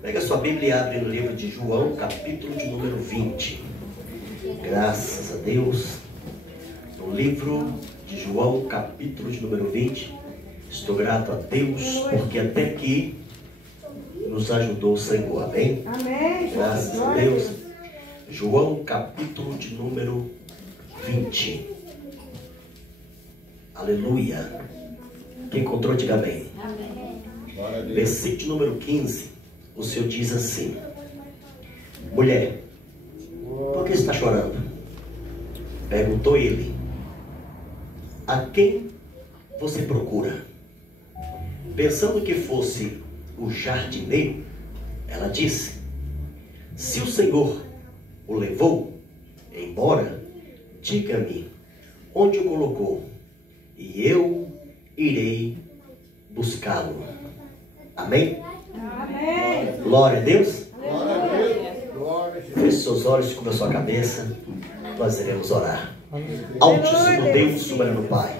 Pega sua Bíblia e abre no livro de João, capítulo de número 20. Graças a Deus. No livro de João, capítulo de número 20. Estou grato a Deus, porque até aqui nos ajudou o Senhor. Amém? Amém. Graças a Deus. João, capítulo de número 20. Aleluia. Quem encontrou, diga amém. Amém. Versículo número 15. O Senhor diz assim: mulher, por que está chorando? Perguntou ele: a quem você procura? Pensando que fosse o jardineiro, ela disse: se o Senhor o levou embora, diga-me onde o colocou, e eu irei buscá-lo. Amém? Amém. Glória a Deus. Glória a Deus. Feche seus olhos e cubra a sua cabeça. Nós iremos orar. Altíssimo Deus, soberano Pai,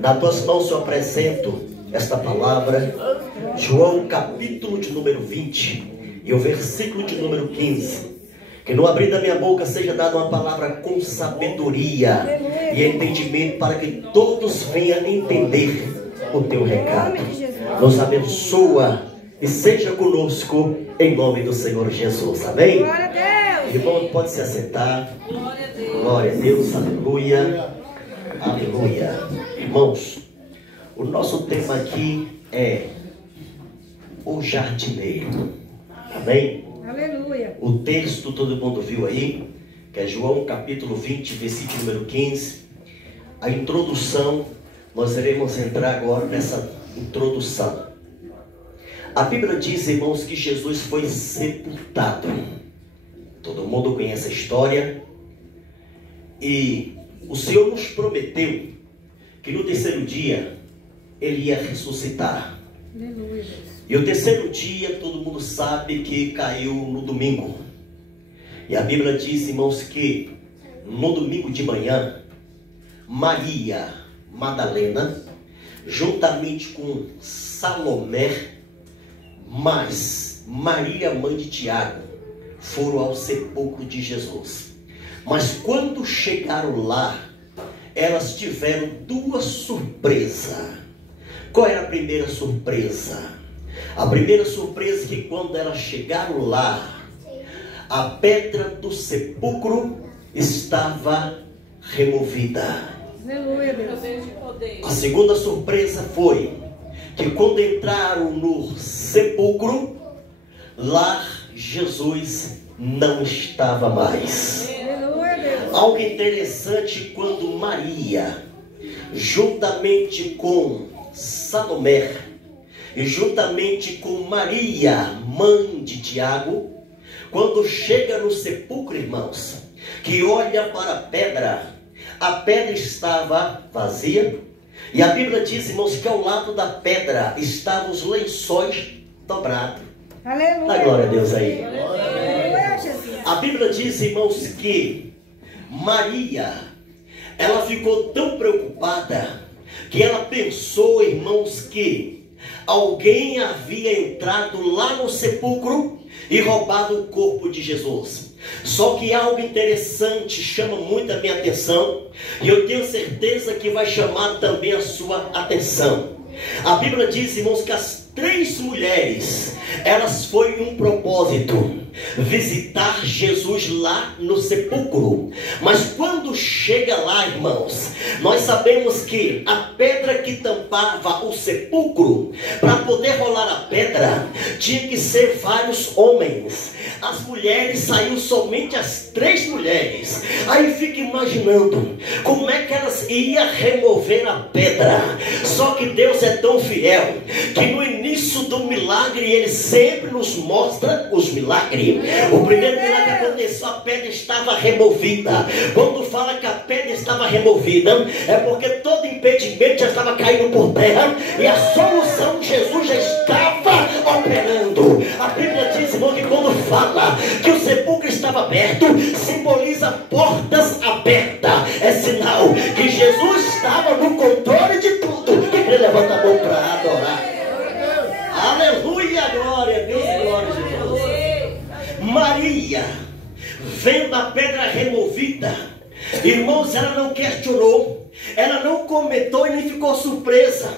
nas tuas mãos eu apresento esta palavra, João capítulo de número 20 e o versículo de número 15. Que no abrir da minha boca seja dada uma palavra com sabedoria e entendimento, para que todos venham entender o teu recado. Nos abençoa e seja conosco em nome do Senhor Jesus. Amém? Glória a Deus. Irmão, pode se assentar. Glória a Deus. Glória a Deus, aleluia, aleluia. Irmãos, o nosso tema aqui é o jardineiro. Amém? Aleluia. O texto todo mundo viu aí, que é João capítulo 20, versículo número 15. A introdução, nós iremos entrar agora nessa introdução. A Bíblia diz, irmãos, que Jesus foi sepultado. Todo mundo conhece a história. E o Senhor nos prometeu que no terceiro dia Ele ia ressuscitar. Aleluia. E o terceiro dia, todo mundo sabe que caiu no domingo. E a Bíblia diz, irmãos, que no domingo de manhã, Maria Madalena, juntamente com Salomé, mas Maria, mãe de Tiago, foram ao sepulcro de Jesus. Mas quando chegaram lá, elas tiveram duas surpresas. Qual era a primeira surpresa? A primeira surpresa é que quando elas chegaram lá, a pedra do sepulcro estava removida. Aleluia, Deus. Poder de poder. A segunda surpresa foi que quando entraram no sepulcro, lá Jesus não estava mais. Aleluia, Deus. Algo interessante, quando Maria, juntamente com Salomé e juntamente com Maria, mãe de Tiago, quando chega no sepulcro, irmãos, que olha para a pedra estava vazia. E a Bíblia diz, irmãos, que ao lado da pedra estavam os lençóis dobrados. Aleluia. Dá glória a Deus aí. Aleluia, Jesus. A Bíblia diz, irmãos, que Maria, ela ficou tão preocupada que ela pensou, irmãos, que alguém havia entrado lá no sepulcro e roubado o corpo de Jesus. Só que algo interessante chama muito a minha atenção, e eu tenho certeza que vai chamar também a sua atenção. A Bíblia diz, irmãos, que as três mulheres, elas foi um propósito: visitar Jesus lá no sepulcro. Mas quando chega lá, irmãos, nós sabemos que a pedra que tampava o sepulcro, para poder rolar a pedra, tinha que ser vários homens. As mulheres, saíram somente as três mulheres. Aí fica imaginando como é que elas iam remover a pedra. Só que Deus é tão fiel que no início do milagre Ele sempre nos mostra os milagres. O primeiro milagre aconteceu, a pedra estava removida. Quando fala que a pedra estava removida, é porque todo impedimento já estava caindo por terra e a solução, Jesus já estava operando. A Bíblia diz, irmão, que quando fala que o sepulcro estava aberto, simboliza portas abertas. É sinal que Jesus estava no controle de tudo. Ele levanta a mão para adorar. vendo a pedra removida, irmãos, ela não questionou, ela não comentou e nem ficou surpresa,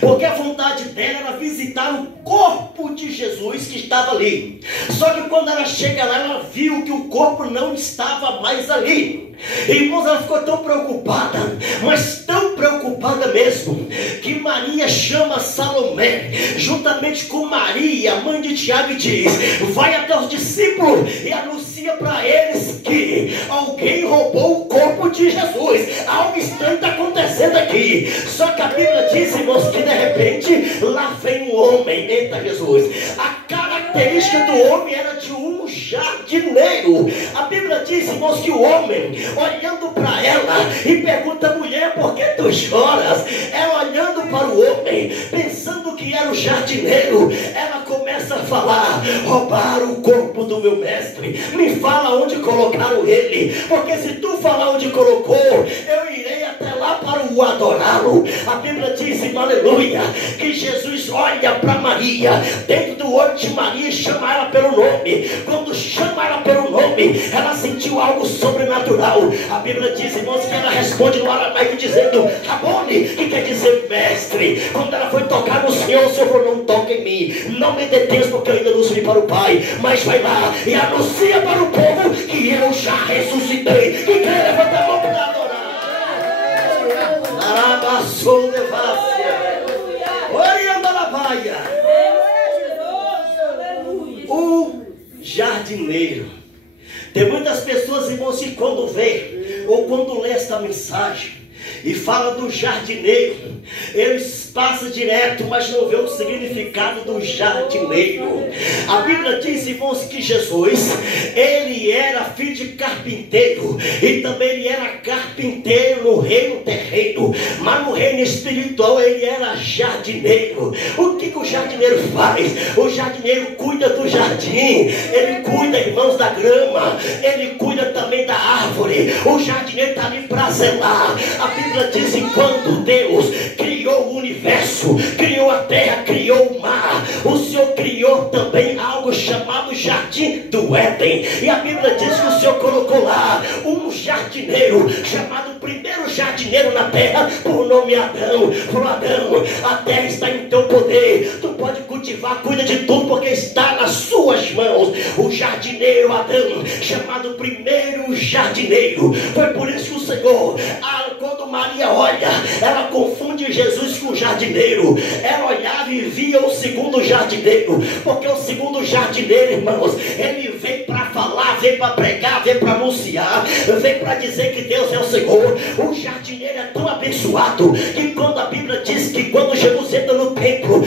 porque a vontade dela era visitar o corpo de Jesus que estava ali. Só que quando ela chega lá, ela viu que o corpo não estava mais ali. Irmãos, ela ficou tão preocupada, mas tão preocupada mesmo, que Maria chama Salomé, juntamente com Maria, mãe de Tiago, e diz: vai até os discípulos e anuncia para eles que alguém roubou o corpo de Jesus. Algo estranho está acontecendo aqui. Só que a Bíblia diz, irmãos, que de repente lá vem um homem. Eita Jesus! A característica do homem era de um jardineiro. A Bíblia diz, irmãos, que o homem, olhando para ela e pergunta: mulher, por que tu choras? Ela olhando para o homem, pensando que era o jardineiro, ela começa a falar: roubaram o corpo do meu mestre, me fala onde colocaram ele, porque se tu falar onde colocou, eu irei até lá para o adorá-lo. A Bíblia diz, aleluia, que Jesus olha para Maria, dentro do olho de Maria, e chama ela pelo nome. Quando chama ela pelo nome, ela sentiu algo sobrenatural. A Bíblia diz, irmãos, que ela responde no aramaico dizendo Rabone, que quer dizer mestre. Quando ela foi tocar no Senhor, o Senhor falou: não toque em mim, não me detenha, porque eu ainda não subi para o Pai, mas vai lá e anuncia para o povo que eu já ressuscitei. E quem levanta a mão para adorar? Arabaçou de Vácia, Orianda na Baia. O jardineiro. Tem muitas pessoas, irmãos, que quando vê ou quando lê esta mensagem e fala do jardineiro, eles passam direto, mas não vê o significado do jardineiro. A Bíblia diz, irmãos, que Jesus, ele era filho de carpinteiro, e também ele era carpinteiro no reino terreno, mas no reino espiritual ele era jardineiro. O que o jardineiro faz? O jardineiro cuida do jardim, ele cuida, irmãos, da grama, ele cuida também da árvore. O jardineiro está ali para zelar. A Bíblia diz, enquanto Deus criou o universo, criou a terra, criou o mar, o Senhor criou também algo chamado Jardim do Éden. E a Bíblia diz que o Senhor colocou lá um jardineiro, chamado primeiro jardineiro na terra, por nome Adão. Falou: Adão, a terra está em teu poder, tu pode cultivar, cuida de tudo, porque está nas suas mãos. O jardineiro Adão, chamado primeiro jardineiro. Foi por isso que o Senhor, quando Maria olha, ela confunde Jesus com o jardineiro. Ela olhava e via o segundo jardineiro, porque o segundo jardineiro, irmãos, ele vem para falar, vem para pregar, vem para anunciar, vem para dizer que Deus é o Senhor. O jardineiro é tão abençoado que quando a Bíblia diz que quando Jesus entra no templo,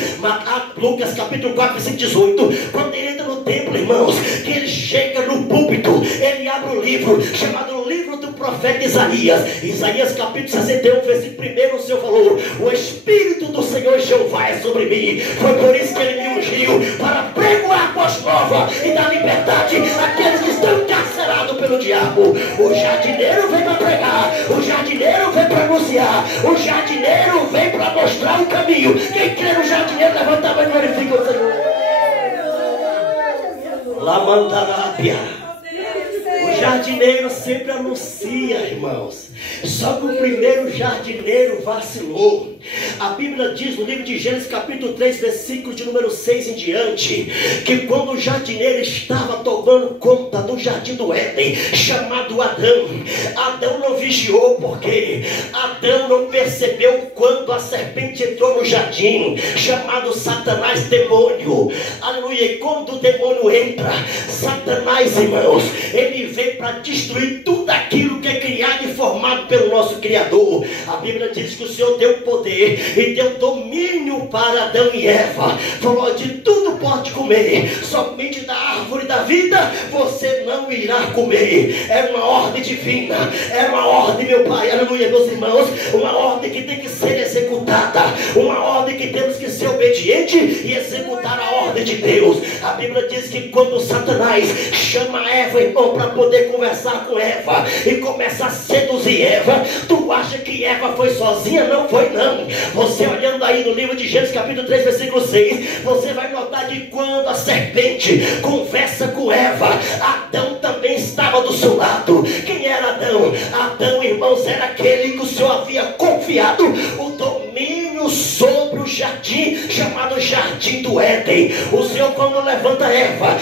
Lucas capítulo 4, versículo 18, quando ele entra no templo, irmãos, que ele chega no púlpito, ele abre o livro chamado livro do profeta Isaías. Isaías capítulo 61, versículo 1, o Senhor falou: o Espírito do Senhor Jeová é sobre mim. Foi por isso que ele me ungiu para pregoar boas novas e dar liberdade àqueles que estão encarcerados pelo diabo. O jardineiro vem para pregar, o jardineiro vem para anunciar, o jardineiro vem para mostrar o caminho. Quem crê no jardineiro, levanta a mão e glorifica o Senhor. Lamandarábia. O jardineiro sempre anuncia, irmãos. Só que o primeiro jardineiro vacilou. A Bíblia diz no livro de Gênesis capítulo 3, versículo de número 6 em diante, que quando o jardineiro estava tomando conta do jardim do Éden, chamado Adão, Adão não vigiou, porque Adão não percebeu quando a serpente entrou no jardim, chamado Satanás, demônio. Aleluia. E quando o demônio entra, Satanás, irmãos, ele vem para destruir tudo aquilo que é criado e formado pelo nosso Criador. A Bíblia diz que o Senhor deu poder e deu domínio para Adão e Eva. Falou: de tudo pode comer, somente da árvore da vida você não irá comer. É uma ordem divina, é uma ordem, meu Pai, aleluia, meus irmãos, uma ordem que tem que ser executada, uma ordem que temos que ser obediente e executar a ordem de Deus. A Bíblia diz que quando Satanás chama Eva, irmão, para poder conversar com Eva e começa a seduzir Eva, tu acha que Eva foi sozinha? Não foi, não. Você olhando aí no livro de Gênesis capítulo 3, versículo 6, você vai notar que quando a serpente conversa com Eva, Adão também está estava do seu lado. Quem era Adão? Adão, irmãos, era aquele que o Senhor havia confiado o domínio sobre o jardim, chamado Jardim do Éden. O Senhor, quando levanta Eva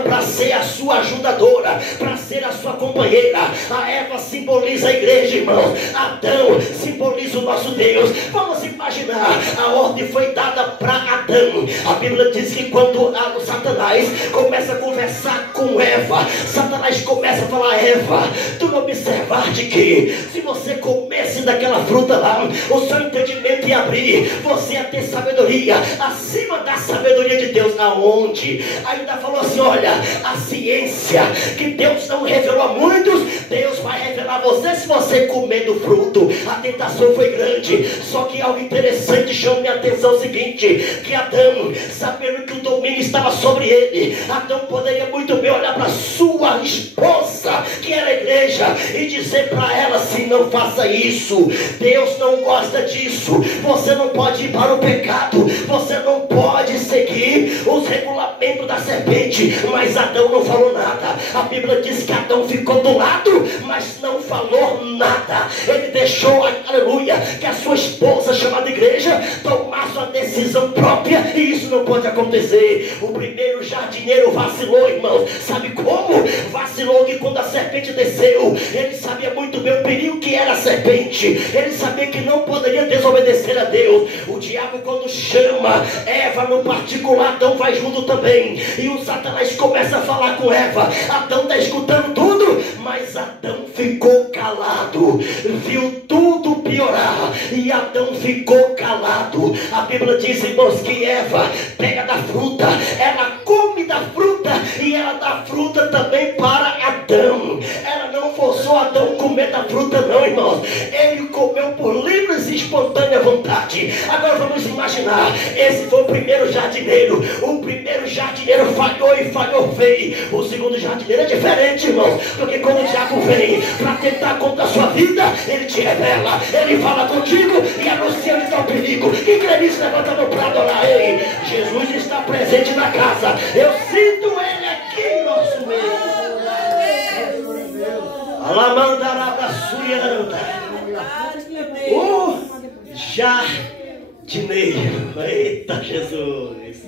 para ser a sua ajudadora, para ser a sua companheira. A Eva simboliza a igreja, irmãos. Adão simboliza o nosso Deus. Vamos imaginar, a ordem foi dada para Adão. A Bíblia diz que quando Satanás começa a conversar com Eva, Satanás começa a falar: Eva, tu não observaste que se você comesse daquela fruta lá, o seu entendimento ia abrir, você ia ter sabedoria acima da sabedoria de Deus. Aonde? Ainda falou assim: olha, a ciência que Deus não revelou a muitos, Deus vai revelar a você se você comer do fruto. A tentação foi grande. Só que algo interessante chama minha atenção: o seguinte, que Adão, sabendo que o domínio estava sobre ele, Adão poderia muito bem olhar para sua esposa, que era a igreja, e dizer para ela assim: não faça isso, Deus não gosta disso, você não pode ir para o pecado, você não pode seguir os regulamentos da serpente. Mas Adão não falou nada. A Bíblia diz que Adão ficou do lado, mas não falou nada. Ele deixou, aleluia, que a sua esposa, chamada igreja, tomasse uma decisão própria, e isso não pode acontecer. O primeiro jardineiro vacilou, irmãos. Sabe como? Vacilou que quando a serpente desceu, ele sabia muito bem o perigo que era a serpente. Ele sabia que não poderia desobedecer a Deus. O diabo, quando chama Eva no particular, Adão vai junto também. E o Satanás começa a falar com Eva. Adão está escutando tudo, mas Adão ficou calado. Viu tudo piorar e Adão ficou calado. A Bíblia diz, irmãos, que Eva pega da fruta, ela come da fruta, e ela dá fruta também para Adão. Ela não forçou Adão comer da fruta, não, irmãos. Ele comeu por livre e espontânea vontade. Agora vamos imaginar, esse foi o primeiro jardineiro. O primeiro jardineiro falhou, e falhou feio. O segundo jardineiro é diferente, irmãos, porque quando o diabo vem para tentar contra a sua vida, ele te revela, ele fala contigo e anuncia o teu perigo. E crê nisso, levanta a mão para adorar. Ei, Jesus está presente na casa. Eu sinto ele aqui em nosso meio. O jardineiro. Eita Jesus.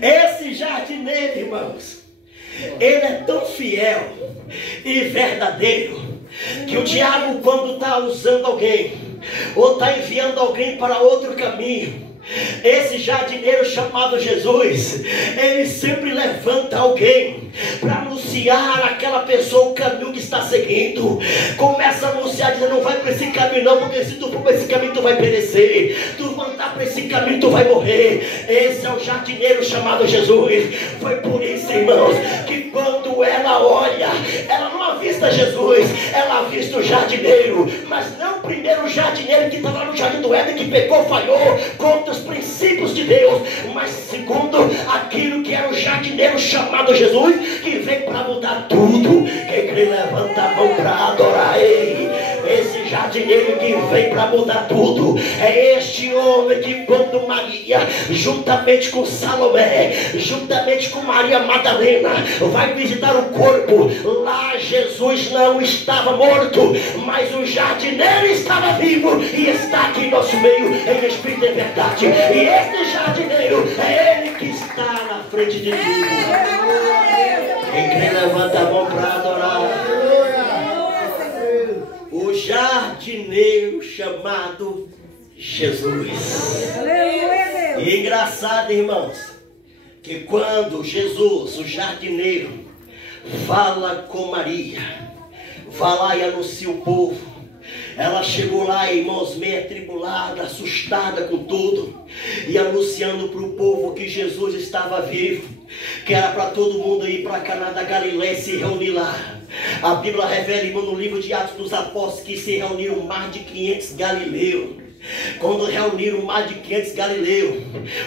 Esse jardineiro, irmãos, ele é tão fiel e verdadeiro que o diabo, quando está usando alguém ou está enviando alguém para outro caminho, esse jardineiro chamado Jesus, ele sempre levanta alguém para anunciar àquela pessoa o caminho que está seguindo. Começa a anunciar, dizendo: não vai para esse caminho não, porque se tu for para esse caminho tu vai perecer, tu andar para esse caminho tu vai morrer. Esse é o jardineiro chamado Jesus. Foi por isso, irmãos, que quando ela olha, ela não avista Jesus, ela avista o jardineiro. Mas não o primeiro jardineiro que estava no jardim do Éden, que pecou, falhou contra os princípios de Deus, mas segundo aquilo que era o jardineiro chamado Jesus, que veio para mudar tudo. Quem crê, levanta a mão para adorar. Ei, esse jardineiro que vem para mudar tudo é este homem que, quando Maria, juntamente com Salomé, juntamente com Maria Madalena, vai visitar o corpo, lá Jesus não estava morto, mas o jardineiro estava vivo e está aqui em nosso meio, em espírito e verdade. E este jardineiro é ele que está na frente de tudo. Quem crê, levanta a mão para adorar. O jardineiro chamado Jesus. E é engraçado, irmãos, que quando Jesus, o jardineiro, fala com Maria, vai lá e anuncia o povo. Ela chegou lá, irmãos, meio atribulada, assustada com tudo, e anunciando para o povo que Jesus estava vivo, que era para todo mundo ir para Caná da Galileia e se reunir lá. A Bíblia revela, irmão, no livro de Atos dos Apóstolos, que se reuniram mais de 500 galileus. Quando reuniram mais de 500 galileus,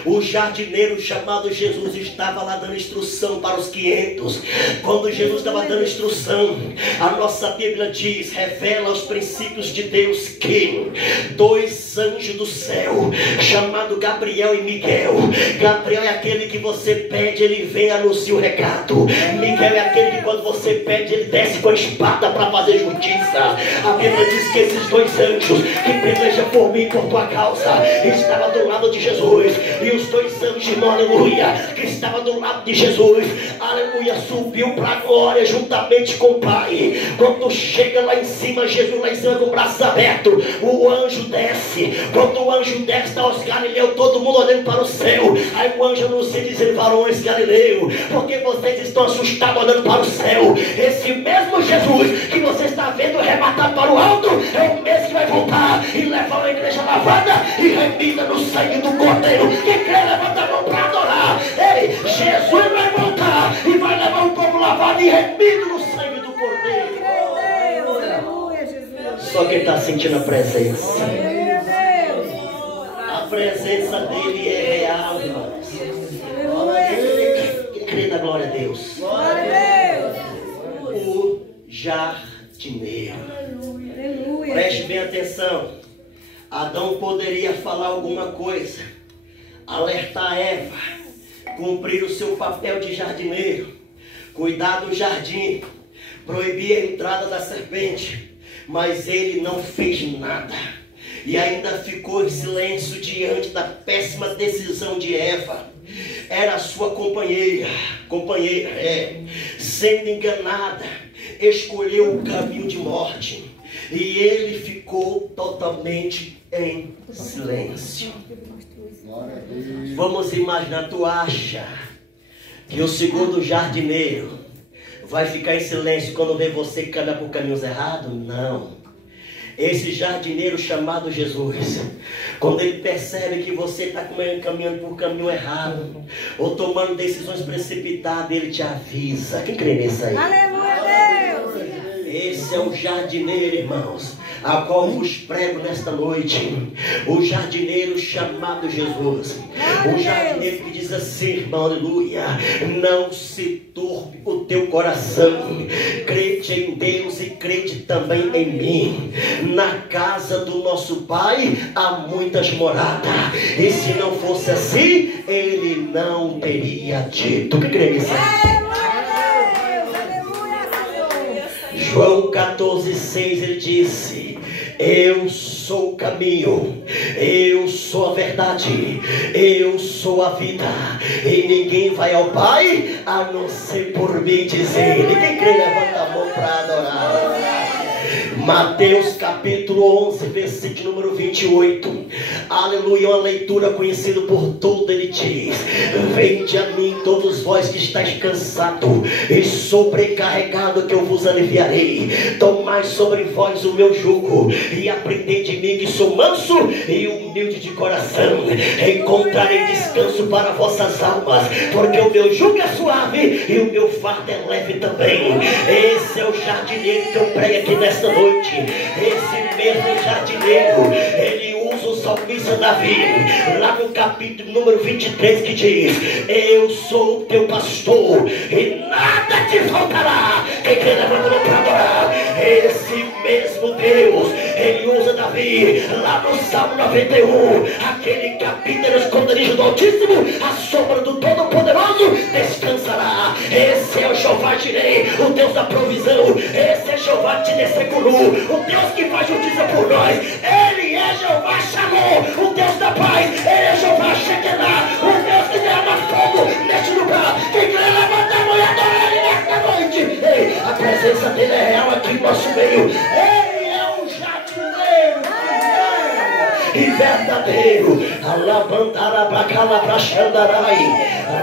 o jardineiro chamado Jesus estava lá dando instrução para os 500. Quando Jesus estava dando instrução, a nossa Bíblia diz, revela os princípios de Deus, que 2 anjos do céu, chamado Gabriel e Miguel. Gabriel é aquele que você pede, ele vem e anuncia o recado. Miguel é aquele que quando você pede, ele desce com a espada para fazer justiça. A Bíblia diz que esses 2 anjos que pelejam por mim, por tua causa, estava do lado de Jesus. E os 2 anjos, irmão, aleluia, que estava do lado de Jesus, aleluia, subiu para a glória juntamente com o Pai. Quando chega lá em cima, Jesus lá em cima com o braço aberto, o anjo desce. Quando o anjo desce, está os galileus, todo mundo olhando para o céu. Aí o anjo anuncia dizendo, varões galileus, porque vocês estão assustados olhando para o céu? Esse mesmo Jesus que você está vendo arrebatado para o alto, é o mesmo que vai voltar e levar a igreja lavada e remida no sangue do Cordeiro. Quem crê, levanta a mão para adorar. Ei, Jesus vai voltar e vai levar o povo lavado e remido no sangue do Cordeiro. Aleluia, Jesus. Só quem está sentindo a presença. Aleluia, Deus. A presença dele é real, irmãos. Quem crê na glória a Deus? Glória a Deus. O jardineiro. Aleluia. Preste bem atenção. Adão poderia falar alguma coisa, alertar Eva, cumprir o seu papel de jardineiro, cuidar do jardim, proibir a entrada da serpente, mas ele não fez nada e ainda ficou em silêncio diante da péssima decisão de Eva. Era sua companheira, sendo enganada, escolheu o caminho de morte. E ele ficou totalmente em silêncio. Vamos imaginar, tu acha que o segundo jardineiro vai ficar em silêncio quando vê você caminhar por caminhos errados? Não. Esse jardineiro chamado Jesus, quando ele percebe que você está caminhando por caminho errado, ou tomando decisões precipitadas, ele te avisa. Quem crê nisso aí? Aleluia, Deus. Esse é o jardineiro, irmãos, a qual vos prego nesta noite. O jardineiro chamado Jesus. O jardineiro que diz assim, irmão, aleluia, não se turbe o teu coração. Crede em Deus e crede também em mim. Na casa do nosso Pai há muitas moradas. E se não fosse assim, ele não teria dito. O que crê nisso? João 14,6, ele disse, eu sou o caminho, eu sou a verdade, eu sou a vida, e ninguém vai ao Pai a não ser por mim, diz ele. Quem crê, levanta a mão para adorar. Mateus capítulo 11, versículo número 28. Aleluia, uma leitura conhecida por todo. Ele diz, vinde a mim todos vós que estáis cansados e sobrecarregados, que eu vos aliviarei. Tomai sobre vós o meu jugo e aprendei de mim, que sou manso e humilde de coração. Encontrarei descanso para vossas almas, porque o meu jugo é suave e o meu fardo é leve também. Esse é o jardineiro que eu prego aqui nesta noite. Esse mesmo jardineiro, ele usa o salmista Davi, lá no capítulo número 23, que diz, eu sou o teu pastor e nada te faltará. Quem quer levantar para adorar? Esse mesmo Deus, ele usa Davi, lá no Salmo 91, aquele que habita no esconderijo do Altíssimo, a sombra do Todo-Poderoso descansará. Esse é o Jeová Jireh, o Deus da provisão. Esse é Jeová Tsidkenu, o Deus que faz justiça por nós. Ele é Jeová Shalom, o Deus da paz. Ele é Jeová Shekinah, o Deus que derrama fogo neste lugar. Quem quer levantar a mão e adorar ele nesta noite? Ei, a presença dele é real aqui no nosso meio. Ele é um jardineiro e verdadeiro. Alabandará pra calabra xandarai,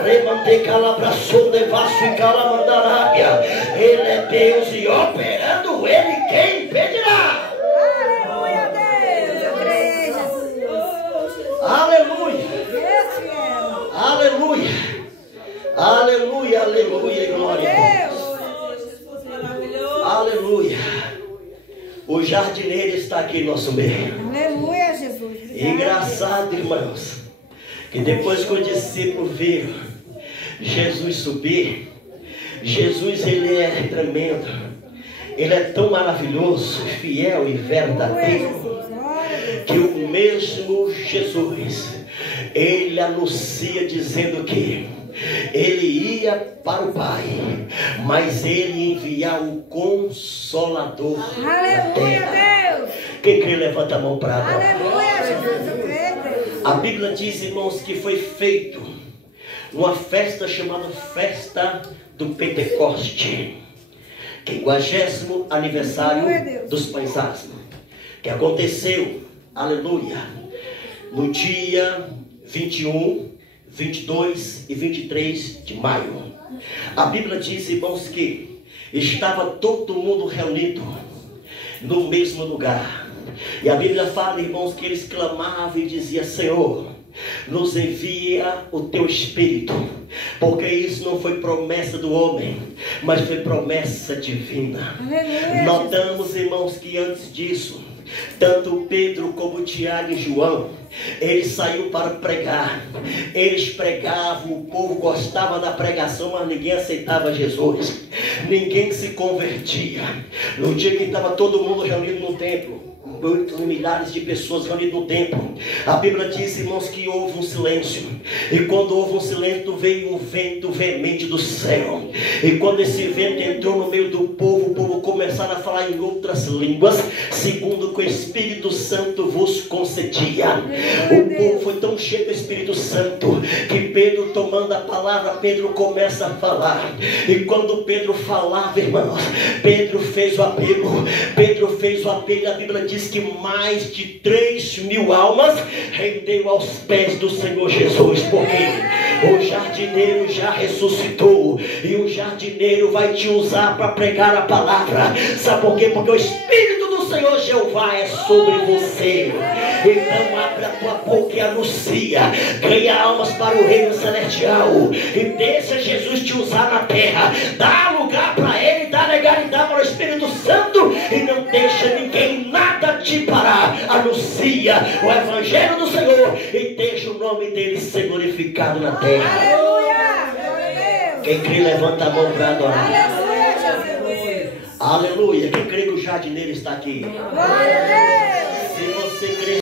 remante calabra sondevasso e calamandarábia. Ele é Deus e operando ele, quem impedirá? Aleluia, Deus. Eu creio, Jesus. Aleluia, aleluia, aleluia, aleluia, glória a Deus. Aleluia. O jardineiro está aqui em nosso meio. Aleluia, Jesus. irmãos, que depois que o discípulo viu Jesus subir, Jesus, ele é tremendo, ele é tão maravilhoso, fiel e verdadeiro, que o mesmo Jesus, ele anuncia dizendo que ele ia para o Pai, mas ele ia enviar o Consolador. Aleluia, Deus. Quem crê, levanta a mão para adorar. Aleluia, Jesus. Eu creio, Deus. A Bíblia diz, irmãos, que foi feito uma festa chamada Festa do Pentecoste, 50º aniversário dos Pães Asmos, que aconteceu, aleluia, no dia 21, 22 e 23 de maio. A Bíblia diz, irmãos, que estava todo mundo reunido no mesmo lugar. E a Bíblia fala, irmãos, que eles clamavam e diziam: Senhor, nos envia o teu Espírito, porque isso não foi promessa do homem, mas foi promessa divina. Aleluia. Notamos, irmãos, que antes disso, tanto Pedro como Tiago e João, eles saíram para pregar. Eles pregavam, o povo gostava da pregação, mas ninguém aceitava Jesus, ninguém se convertia. No dia que estava todo mundo reunido no templo, muitos milhares de pessoas reunidas no templo, a Bíblia diz, irmãos, que houve um silêncio. E quando houve um silêncio, veio um vento veemente do céu. E quando esse vento entrou no meio do povo, o povo começaram a falar em outras línguas, segundo que o Espírito Santo vos concedia. O povo foi tão cheio do Espírito Santo que Pedro, tomando a palavra, Pedro começa a falar. E quando Pedro falava, irmãos, Pedro fez o apelo. A Bíblia diz que mais de 3.000 almas rendeu aos pés do Senhor Jesus, porque o jardineiro já ressuscitou, e o jardineiro vai te usar para pregar a palavra. Sabe por quê? Porque o Espírito do Senhor Jeová é sobre você. Então abre a tua boca e anuncia, ganha almas para o reino celestial, e deixa Jesus te usar na terra. Dá lugar para Ele, dá legalidade para o Espírito Santo, e não deixa ninguém nada te parar. Anuncia o Evangelho do Senhor e deixa o nome dele ser glorificado na terra. Aleluia. Glória a Deus. Quem crê, levanta a mão para adorar. Aleluia, Jesus. Aleluia. Quem crê que o jardineiro está aqui? Glória a Deus. Se você crê